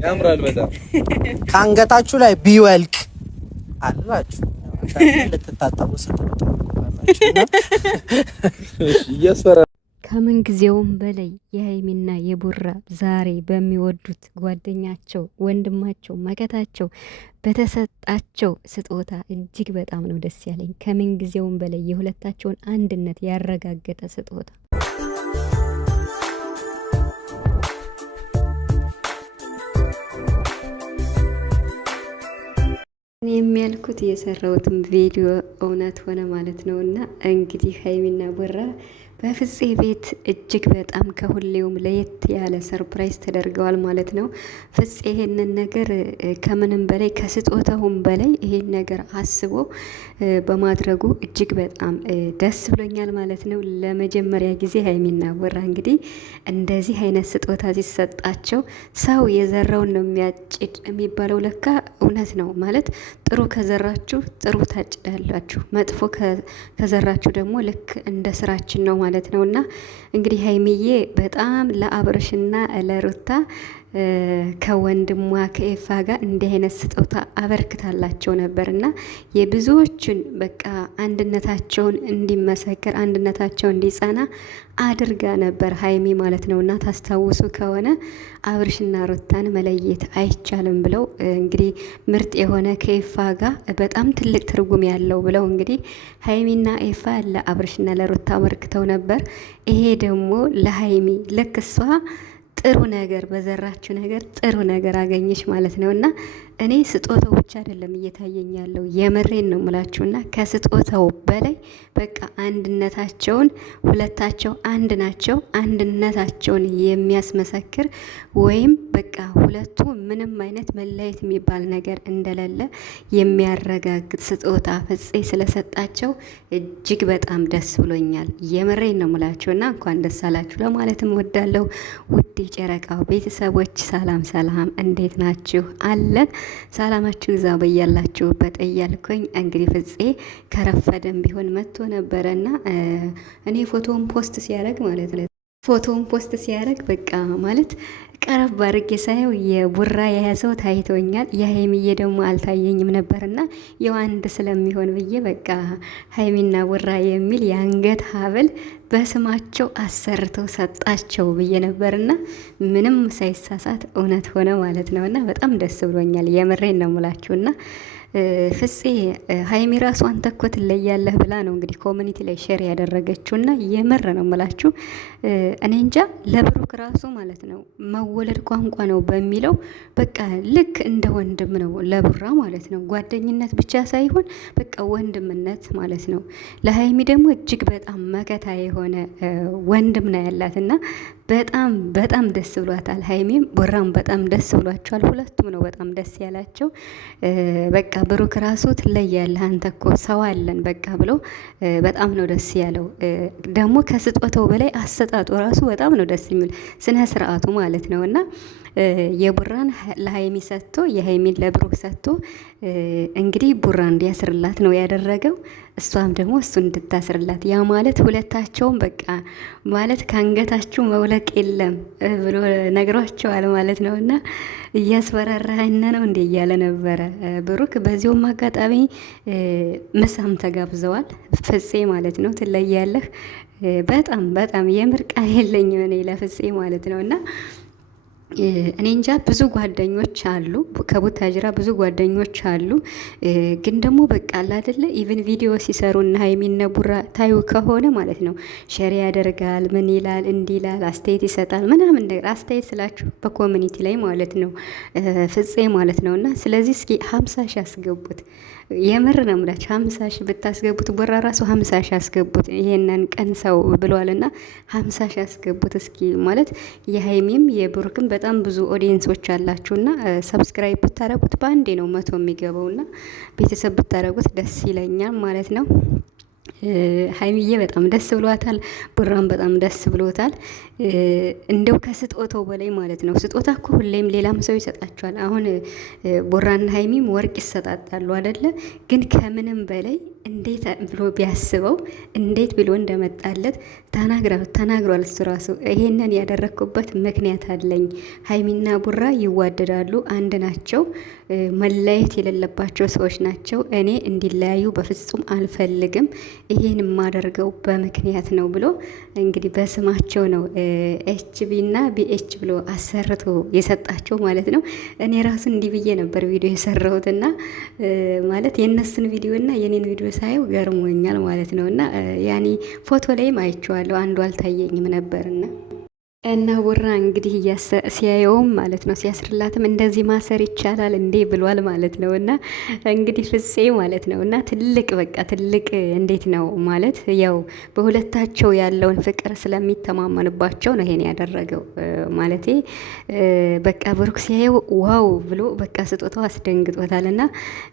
ያምራል በጣም ከአንገታችሁ ላይ ቢወልቅ አላችሁ ልትታጠቡ ስትመጡ እያስፈራ ከምን ጊዜውም በላይ የሀይሚና የቡራ ዛሬ በሚወዱት ጓደኛቸው ወንድማቸው መከታቸው በተሰጣቸው ስጦታ እጅግ በጣም ነው ደስ ያለኝ። ከምን ጊዜውም በላይ የሁለታቸውን አንድነት ያረጋገጠ ስጦታ የሚያልኩት የሰራሁትን ቪዲዮ እውነት ሆነ ማለት ነው። እና እንግዲህ ሀይሚና ቡራ በፍፄ ቤት እጅግ በጣም ከሁሌውም ለየት ያለ ሰርፕራይዝ ተደርገዋል ማለት ነው። ፍፄ ይሄንን ነገር ከምንም በላይ ከስጦታውም በላይ ይሄን ነገር አስቦ በማድረጉ እጅግ በጣም ደስ ብሎኛል ማለት ነው። ለመጀመሪያ ጊዜ ሀይሚና ቡራ እንግዲህ እንደዚህ አይነት ስጦታ ሲሰጣቸው ሰው የዘራውን ነው የሚያጭድ የሚባለው ለካ እውነት ነው ማለት ጥሩ ከዘራችሁ ጥሩ ታጭዳላችሁ፣ መጥፎ ከዘራችሁ ደግሞ ልክ እንደ ስራችን ነው ማለት ነው። እና እንግዲህ ሀይሚዬ በጣም ለአብርሽና ለሩታ ከወንድሟ ከኤፋ ጋር እንዲህ አይነት ስጦታ አበርክታላቸው ነበር እና የብዙዎችን በቃ አንድነታቸውን እንዲመሰከር አንድነታቸው እንዲጸና አድርጋ ነበር ሀይሚ ማለት ነው። እና ታስታውሱ ከሆነ አብርሽና ሩታን መለየት አይቻልም ብለው እንግዲህ ምርጥ የሆነ ከኤፋ ጋር በጣም ትልቅ ትርጉም ያለው ብለው እንግዲህ ሀይሚና ኤፋ ለአብርሽና ለሩታ አበርክተው ነበር። ይሄ ደግሞ ለሀይሚ ልክ እሷ ጥሩ ነገር በዘራችሁ ነገር ጥሩ ነገር አገኘሽ ማለት ነው። እና እኔ ስጦታው ብቻ አይደለም እየታየኝ ያለው የምሬን ነው ምላችሁና ከስጦታው በላይ በቃ አንድነታቸውን ሁለታቸው አንድ ናቸው አንድነታቸውን የሚያስመሰክር ወይም በቃ ሁለቱ ምንም አይነት መለየት የሚባል ነገር እንደሌለ የሚያረጋግጥ ስጦታ ፍፄ ስለሰጣቸው እጅግ በጣም ደስ ብሎኛል። የምሬን ነው ምላችሁና እንኳን ደስ አላችሁ ለማለትም ወዳለው ውድ ጨረቃው ቤተሰቦች ሰላም ሰላም፣ እንዴት ናችሁ? አለን ሰላማችሁ ዛ በያላችሁበት እያልኩኝ እንግዲህ ፍፄ ከረፈደም ቢሆን መጥቶ ነበረና እኔ ፎቶውን ፖስት ሲያደርግ ማለት ነው ፎቶውን ፖስት ሲያደርግ በቃ ማለት ቀረብ አድርጌ ሳየው የቡራ የያዘው ታይቶኛል፣ የሀይሚዬ ደግሞ አልታየኝም ነበርና ያው አንድ ስለሚሆን ብዬ በቃ ሀይሚና ቡራ የሚል የአንገት ሀብል በስማቸው አሰርተው ሰጣቸው ብዬ ነበርና ምንም ሳይሳሳት እውነት ሆነ ማለት ነውና በጣም ደስ ብሎኛል። የምሬን ነው የምላችሁና ፍፄ ሀይሚ ራሱ አንተ እኮ ትለያለህ ብላ ነው እንግዲህ ኮሚኒቲ ላይ ሼር ያደረገችውና የምር ነው የምላችሁ። እኔ እንጃ ለብሩክ ራሱ ማለት ነው መወለድ ቋንቋ ነው በሚለው በቃ ልክ እንደ ወንድም ነው ለቡራ ማለት ነው። ጓደኝነት ብቻ ሳይሆን በቃ ወንድምነት ማለት ነው። ለሀይሚ ደግሞ እጅግ በጣም መከታ የሆነ ወንድም ነው ያላትና በጣም በጣም ደስ ብሏታል። ሀይሚም ቡራም በጣም ደስ ብሏቸዋል። ሁለቱም ነው በጣም ደስ ያላቸው። በቃ ብሩክ ራሱ ትለያለህ አንተ እኮ ሰው አለን በቃ ብሎ በጣም ነው ደስ ያለው። ደግሞ ከስጦታው በላይ አሰጣጡ ራሱ በጣም ነው ደስ የሚል ስነ ስርዓቱ ማለት ነው። እና የቡራን ለሀይሚ ሰጥቶ የሀይሚን ለብሩክ ሰጥቶ እንግዲህ ቡራ እንዲያስርላት ነው ያደረገው። እሷም ደግሞ እሱ እንድታስርላት ያ ማለት ሁለታቸውም በቃ ማለት ከአንገታችሁ መውለቅ የለም ብሎ ነግሯቸዋል ማለት ነው። እና እያስፈራራኸኝ ነው እንዴ እያለ ነበረ ብሩክ። በዚሁም አጋጣሚ ምሳም ተጋብዘዋል ፍፄ ማለት ነው። ትለያለህ በጣም በጣም የምር ቃል የለኝም እኔ ለፍፄ ማለት ነው። እና እኔ እንጃ ብዙ ጓደኞች አሉ ከቡታጅራ ብዙ ጓደኞች አሉ። ግን ደግሞ በቃ አይደለ ኢቭን ቪዲዮ ሲሰሩ እና ሀይሚና ቡራ ታዩ ከሆነ ማለት ነው ሼር ያደርጋል ምን ይላል እንዲህ ይላል አስተያየት ይሰጣል ምናምን ነገር አስተያየት ስላችሁ በኮሚኒቲ ላይ ማለት ነው ፍፄ ማለት ነው። እና ስለዚህ እስኪ 50 ሺህ አስገቡት። የምር ነው የምላችሁ 50 ሺህ ብታስገቡት ቡራ ራሱ 50 ሺህ አስገቡት ይሄንን ቀን ሰው ብሏልና 50 ሺህ አስገቡት እስኪ ማለት የሀይሚም የብሩክም በጣም ብዙ ኦዲየንሶች አላችሁና ሰብስክራይብ ብታረጉት በአንዴ ነው 100 የሚገባውና ቤተሰብ ብታረጉት ደስ ይለኛል ማለት ነው። ሀይሚዬ በጣም ደስ ብሏታል፣ ቡራም በጣም ደስ ብሎታል። እንደው ከስጦታው በላይ ማለት ነው። ስጦታ እኮ ሁሌም ሌላም ሰው ይሰጣቸዋል። አሁን ቡራና ሀይሚም ወርቅ ይሰጣጣሉ አይደለ? ግን ከምንም በላይ እንዴት ብሎ ቢያስበው እንዴት ብሎ እንደመጣለት ተናግሯል እሱ ራሱ። ይሄንን ያደረግኩበት ምክንያት አለኝ። ሀይሚና ቡራ ይዋደዳሉ፣ አንድ ናቸው፣ መለየት የሌለባቸው ሰዎች ናቸው። እኔ እንዲለያዩ በፍጹም አልፈልግም። ይሄን የማደርገው በምክንያት ነው ብሎ እንግዲህ በስማቸው ነው ኤችቢ እና ቢኤች ብሎ አሰርቶ የሰጣቸው ማለት ነው። እኔ ራሱ እንዲህ ብዬ ነበር ቪዲዮ የሰራሁትና ማለት የእነሱን ቪዲዮ እና የኔን ቪዲዮ ሳየው ገርሞኛል ማለት ነው። እና ያኔ ፎቶ ላይም አይቼዋለሁ፣ አንዱ አልታየኝም ነበርና እና ቡራ እንግዲህ ሲያየውም ማለት ነው ሲያስርላትም እንደዚህ ማሰር ይቻላል እንዴ ብሏል ማለት ነው። እና እንግዲህ ፍፄ ማለት ነው እና ትልቅ በቃ ትልቅ እንዴት ነው ማለት ያው በሁለታቸው ያለውን ፍቅር ስለሚተማመንባቸው ነው ይሄን ያደረገው ማለቴ በቃ ብሩክ ሲያየው ዋው ብሎ በቃ ስጦታው አስደንግጦታል። እና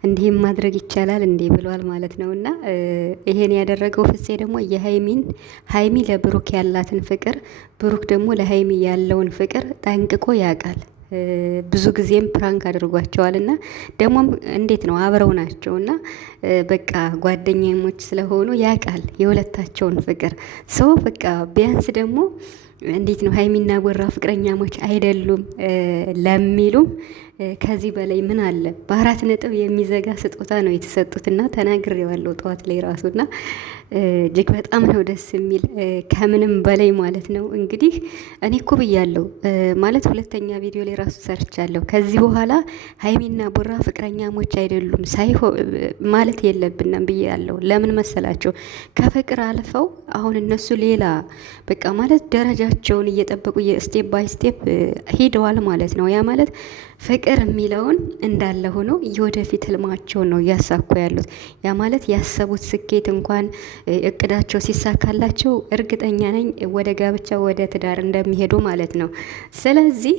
እንዲህም ማድረግ ይቻላል እንዴ ብሏል ማለት ነው። እና ይሄን ያደረገው ፍፄ ደግሞ ሀይሚ ለብሩክ ያላትን ፍቅር ብሩክ ደግሞ ለሀይሚ ያለውን ፍቅር ጠንቅቆ ያውቃል። ብዙ ጊዜም ፕራንክ አድርጓቸዋል እና ደግሞም እንዴት ነው አብረው ናቸው እና በቃ ጓደኛሞች ስለሆኑ ያውቃል የሁለታቸውን ፍቅር ሰው በቃ ቢያንስ ደግሞ እንዴት ነው ሀይሚና ቡራ ፍቅረኛሞች አይደሉም ለሚሉም ከዚህ በላይ ምን አለ? በ4 ነጥብ የሚዘጋ ስጦታ ነው የተሰጡትና ተናግሬዋለሁ ጠዋት ላይ ራሱና እጅግ በጣም ነው ደስ የሚል ከምንም በላይ ማለት ነው። እንግዲህ እኔ እኮ ብያለሁ ማለት ሁለተኛ ቪዲዮ ላይ ራሱ ሰርቻለሁ። ከዚህ በኋላ ሀይሚና ቡራ ፍቅረኛሞች አይደሉም ማለት የለብንም ብያለሁ። ለምን መሰላቸው? ከፍቅር አልፈው አሁን እነሱ ሌላ በቃ ማለት ደረጃቸውን እየጠበቁ ስቴፕ ባይ ስቴፕ ሄደዋል ማለት ነው። ያ ማለት ፍቅር የሚለውን እንዳለ ሆኖ የወደፊት ህልማቸውን ነው እያሳኩ ያሉት። ያ ማለት ያሰቡት ስኬት እንኳን እቅዳቸው ሲሳካላቸው እርግጠኛ ነኝ ወደ ጋብቻ ወደ ትዳር እንደሚሄዱ ማለት ነው። ስለዚህ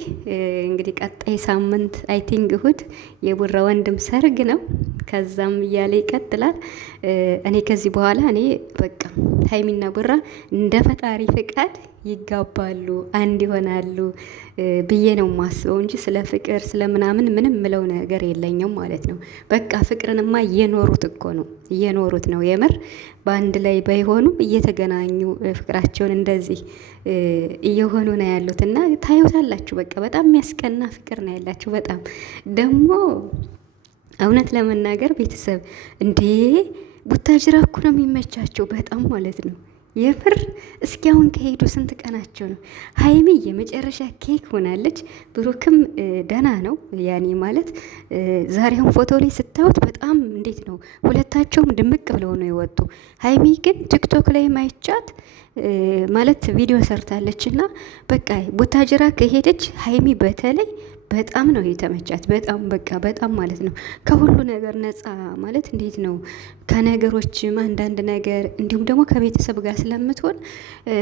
እንግዲህ ቀጣይ ሳምንት አይ ቲንክ እሁድ የቡራ ወንድም ሰርግ ነው። ከዛም እያለ ይቀጥላል። እኔ ከዚህ በኋላ እኔ በቃ ሀይሚና ቡራ እንደ ፈጣሪ ፍቃድ ይጋባሉ፣ አንድ ይሆናሉ ብዬ ነው ማስበው እንጂ ስለ ፍቅር ስለ ምናምን ምንም ምለው ነገር የለኝም ማለት ነው። በቃ ፍቅርንማ እየኖሩት እኮ ነው እየኖሩት ነው። የምር በአንድ ላይ ባይሆኑም እየተገናኙ ፍቅራቸውን እንደዚህ እየሆኑ ነው ያሉት እና ታዩታላችሁ። በቃ በጣም የሚያስቀና ፍቅር ነው ያላችሁ። በጣም ደግሞ እውነት ለመናገር ቤተሰብ እንዴ ቡታጅራ እኮ ነው የሚመቻቸው በጣም ማለት ነው። የምር እስኪ አሁን ከሄዱ ስንት ቀናቸው ነው? ሀይሚ የመጨረሻ ኬክ ሆናለች። ብሩክም ደህና ነው ያኔ ማለት ዛሬውን ፎቶ ላይ ስታዩት በጣም እንዴት ነው ሁለታቸውም ድምቅ ብለው ነው የወጡ። ሀይሚ ግን ቲክቶክ ላይ ማይቻት ማለት ቪዲዮ ሰርታለች እና በቃ ቡታጅራ ከሄደች ሀይሚ በተለይ በጣም ነው የተመቻት። በጣም በቃ በጣም ማለት ነው ከሁሉ ነገር ነፃ ማለት እንዴት ነው ከነገሮችም አንዳንድ ነገር እንዲሁም ደግሞ ከቤተሰብ ጋር ስለምትሆን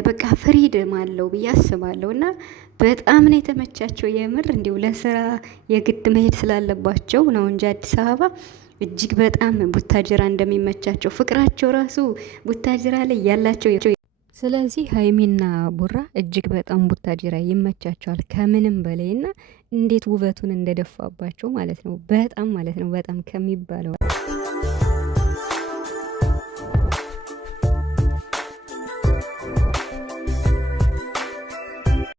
በቃ ፍሪደም አለው ብዬ አስባለሁ። እና በጣም ነው የተመቻቸው የምር እንዲሁ ለስራ የግድ መሄድ ስላለባቸው ነው እንጂ አዲስ አበባ እጅግ በጣም ቡታጅራ እንደሚመቻቸው ፍቅራቸው ራሱ ቡታጅራ ላይ ያላቸው። ስለዚህ ሀይሚና ቡራ እጅግ በጣም ቡታጅራ ይመቻቸዋል ከምንም በላይ እና እንዴት ውበቱን እንደደፋባቸው ማለት ነው። በጣም ማለት ነው በጣም ከሚባለው